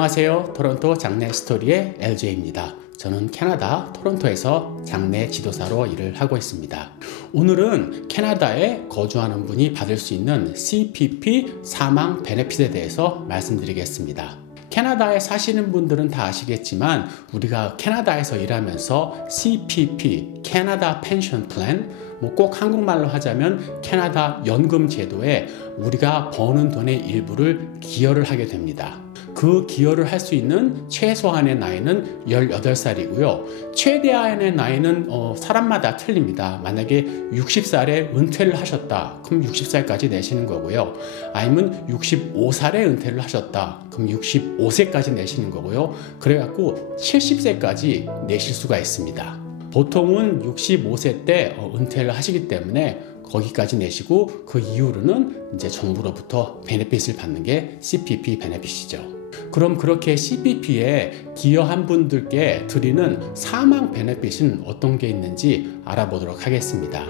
안녕하세요. 토론토 장내 스토리의 LJ입니다. 저는 캐나다 토론토에서 장내 지도사로 일을 하고 있습니다. 오늘은 캐나다에 거주하는 분이 받을 수 있는 CPP 사망 베네핏에 대해서 말씀드리겠습니다. 캐나다에 사시는 분들은 다 아시겠지만 우리가 캐나다에서 일하면서 CPP, 캐나다 펜션 플랜, 꼭 한국말로 하자면 캐나다 연금 제도에 우리가 버는 돈의 일부를 기여를 하게 됩니다. 그 기여를 할 수 있는 최소한의 나이는 18살이고요. 최대한의 나이는 사람마다 틀립니다. 만약에 60살에 은퇴를 하셨다. 그럼 60살까지 내시는 거고요. 아니면 65살에 은퇴를 하셨다. 그럼 65세까지 내시는 거고요. 그래갖고 70세까지 내실 수가 있습니다. 보통은 65세 때 은퇴를 하시기 때문에 거기까지 내시고 그 이후로는 이제 정부로부터 베네핏을 받는 게 CPP 베네핏이죠. 그럼 그렇게 CPP에 기여한 분들께 드리는 사망 베네핏은 어떤 게 있는지 알아보도록 하겠습니다.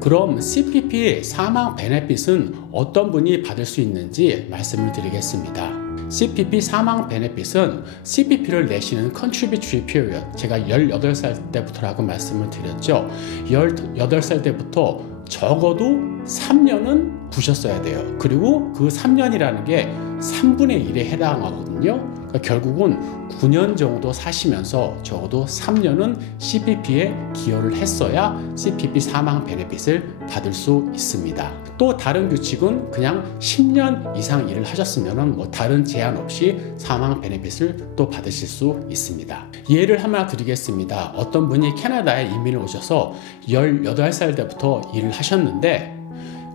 그럼 CPP 사망 베네핏은 어떤 분이 받을 수 있는지 말씀을 드리겠습니다. CPP 사망 베네핏은 CPP를 내시는 contributory period, 제가 18살 때부터라고 말씀을 드렸죠. 18살 때부터 적어도 3년은 부셨어야 돼요. 그리고 그 3년이라는 게 3분의 1에 해당하거든요. 그러니까 결국은 9년 정도 사시면서 적어도 3년은 CPP에 기여를 했어야 CPP 사망 베네핏을 받을 수 있습니다. 또 다른 규칙은 그냥 10년 이상 일을 하셨으면 다른 제한 없이 사망 베네핏을 또 받으실 수 있습니다. 예를 하나 드리겠습니다. 어떤 분이 캐나다에 이민을 오셔서 18살 때부터 일을 하셨는데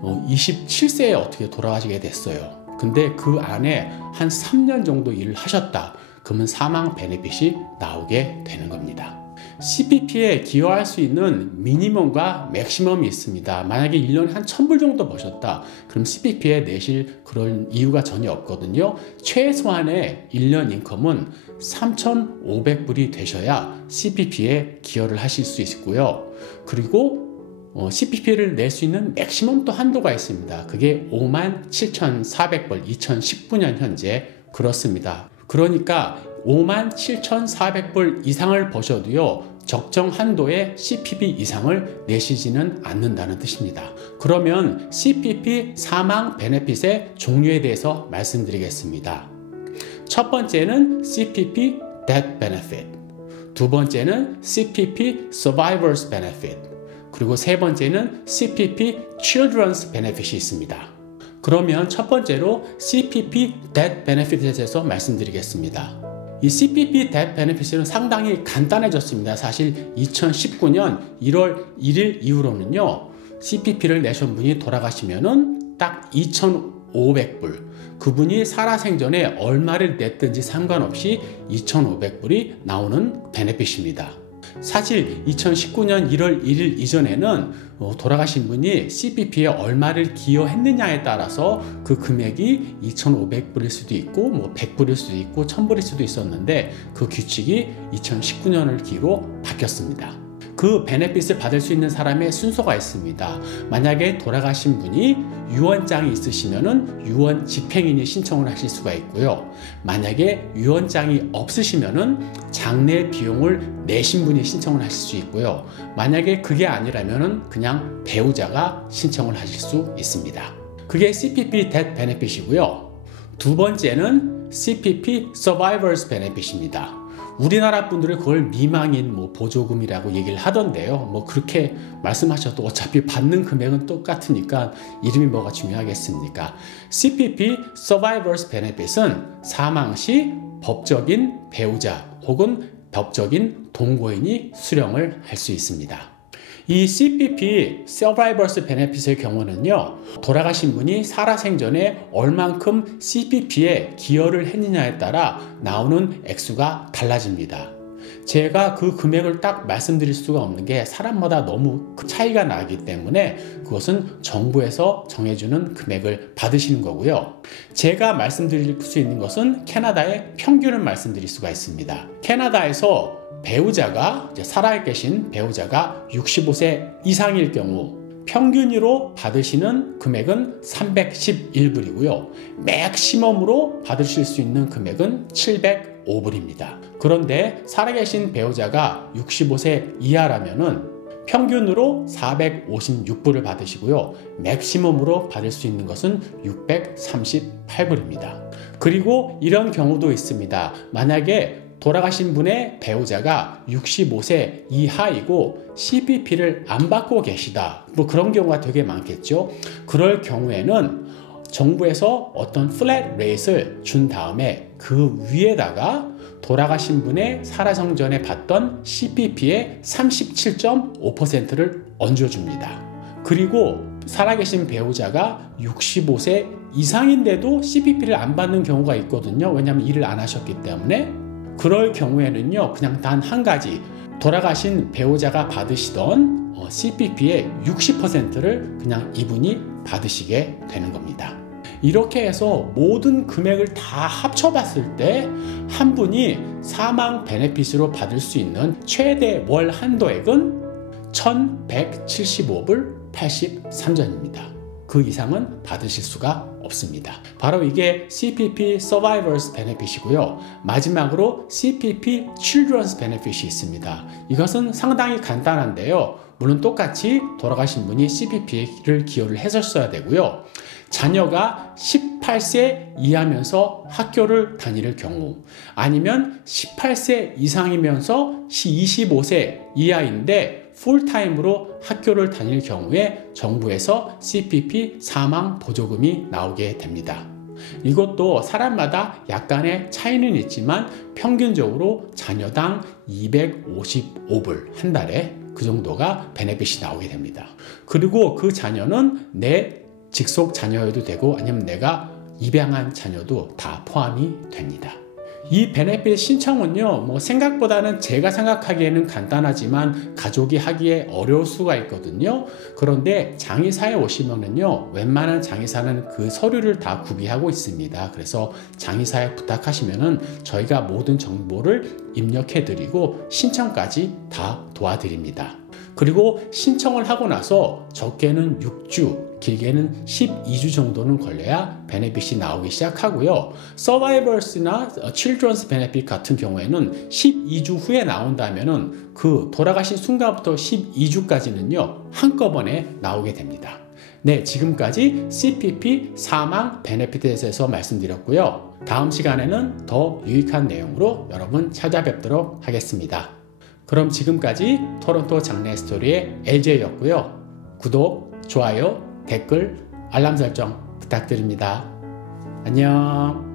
27세에 어떻게 돌아가시게 됐어요. 근데 그 안에 한 3년 정도 일을 하셨다. 그러면 사망 베네핏이 나오게 되는 겁니다. CPP에 기여할 수 있는 미니멈과 맥시멈이 있습니다. 만약에 1년에 한 1000불 정도 버셨다. 그럼 CPP에 내실 그런 이유가 전혀 없거든요. 최소한의 1년 인컴은 3,500불이 되셔야 CPP에 기여를 하실 수 있고요. 그리고 CPP를 낼 수 있는 맥시멈 또 한도가 있습니다. 그게 57,400불, 2019년 현재 그렇습니다. 그러니까 57,400불 이상을 버셔도요, 적정 한도의 CPP 이상을 내시지는 않는다는 뜻입니다. 그러면 CPP 사망 베네핏의 종류에 대해서 말씀드리겠습니다. 첫 번째는 CPP Death Benefit, 두 번째는 CPP Survivors Benefit, 그리고 세 번째는 CPP Children's Benefit이 있습니다. 그러면 첫 번째로 CPP Death Benefit에 대해서 말씀드리겠습니다. 이 CPP Death Benefit은 상당히 간단해졌습니다. 사실 2019년 1월 1일 이후로는요, CPP를 내신 분이 돌아가시면은 딱 2,500불, 그분이 살아생전에 얼마를 냈든지 상관없이 2,500불이 나오는 베네핏입니다. 사실 2019년 1월 1일 이전에는 돌아가신 분이 CPP에 얼마를 기여했느냐에 따라서 그 금액이 2,500불일 수도 있고 100불일 수도 있고 1,000불일 수도 있었는데 그 규칙이 2019년을 기로 바뀌었습니다. 그 베네핏을 받을 수 있는 사람의 순서가 있습니다. 만약에 돌아가신 분이 유언장이 있으시면은 유언 집행인이 신청을 하실 수가 있고요. 만약에 유언장이 없으시면은 장례 비용을 내신 분이 신청을 하실 수 있고요. 만약에 그게 아니라면은 그냥 배우자가 신청을 하실 수 있습니다. 그게 CPP Death Benefit이고요. 두 번째는 CPP Survivors Benefit입니다. 우리나라 분들은 그걸 미망인 보조금이라고 얘기를 하던데요. 그렇게 말씀하셔도 어차피 받는 금액은 똑같으니까 이름이 뭐가 중요하겠습니까? CPP Survivors Benefit은 사망 시 법적인 배우자 혹은 법적인 동거인이 수령을 할 수 있습니다. 이 CPP Survivors Benefit의 경우는요, 돌아가신 분이 살아생전에 얼만큼 CPP에 기여를 했느냐에 따라 나오는 액수가 달라집니다. 제가 그 금액을 딱 말씀드릴 수가 없는 게 사람마다 너무 차이가 나기 때문에 그것은 정부에서 정해주는 금액을 받으시는 거고요. 제가 말씀드릴 수 있는 것은 캐나다의 평균을 말씀드릴 수가 있습니다. 캐나다에서 배우자가 살아계신 배우자가 65세 이상일 경우, 평균으로 받으시는 금액은 311불이고요. 맥시멈으로 받으실 수 있는 금액은 705불입니다. 그런데 살아계신 배우자가 65세 이하라면은 평균으로 456불을 받으시고요. 맥시멈으로 받을 수 있는 것은 638불입니다. 그리고 이런 경우도 있습니다. 만약에 돌아가신 분의 배우자가 65세 이하이고 CPP를 안 받고 계시다. 뭐 그런 경우가 되게 많겠죠. 그럴 경우에는 정부에서 어떤 플랫 레이트를 준 다음에 그 위에다가 돌아가신 분의 살아생전에 받던 CPP의 37.5%를 얹어줍니다. 그리고 살아계신 배우자가 65세 이상인데도 CPP를 안 받는 경우가 있거든요. 왜냐하면 일을 안 하셨기 때문에. 그럴 경우에는요, 그냥 단 한 가지, 돌아가신 배우자가 받으시던 CPP의 60%를 그냥 이분이 받으시게 되는 겁니다. 이렇게 해서 모든 금액을 다 합쳐봤을 때 한 분이 사망 베네핏으로 받을 수 있는 최대 월 한도액은 1,175불 83전입니다. 그 이상은 받으실 수가 없습니다. 바로 이게 CPP Survivors Benefit이고요. 마지막으로 CPP Children's Benefit이 있습니다. 이것은 상당히 간단한데요. 물론 똑같이 돌아가신 분이 CPP를 기여를 했었어야 되고요. 자녀가 18세 이하면서 학교를 다닐 경우, 아니면 18세 이상이면서 25세 이하인데 풀타임으로 학교를 다닐 경우에 정부에서 CPP 사망 보조금이 나오게 됩니다. 이것도 사람마다 약간의 차이는 있지만 평균적으로 자녀당 255불 한 달에 그 정도가 베네핏이 나오게 됩니다. 그리고 그 자녀는 내 직속 자녀여도 되고 아니면 내가 입양한 자녀도 다 포함이 됩니다. 이 베네핏 신청은요, 생각보다는 제가 생각하기에는 간단하지만 가족이 하기에 어려울 수가 있거든요. 그런데 장의사에 오시면은요, 웬만한 장의사는 그 서류를 다 구비하고 있습니다. 그래서 장의사에 부탁하시면은 저희가 모든 정보를 입력해드리고 신청까지 다 도와드립니다. 그리고 신청을 하고 나서 적게는 6주, 길게는 12주 정도는 걸려야 베네핏이 나오기 시작하고요. Survivors나 Children's Benefit 같은 경우에는 12주 후에 나온다면은 그 돌아가신 순간부터 12주까지는요, 한꺼번에 나오게 됩니다. 네, 지금까지 CPP 사망 베네핏에 대해서 말씀드렸고요. 다음 시간에는 더 유익한 내용으로 여러분 찾아뵙도록 하겠습니다. 그럼 지금까지 토론토 장례 스토리의 LJ였고요. 구독, 좋아요, 댓글, 알람 설정 부탁드립니다. 안녕.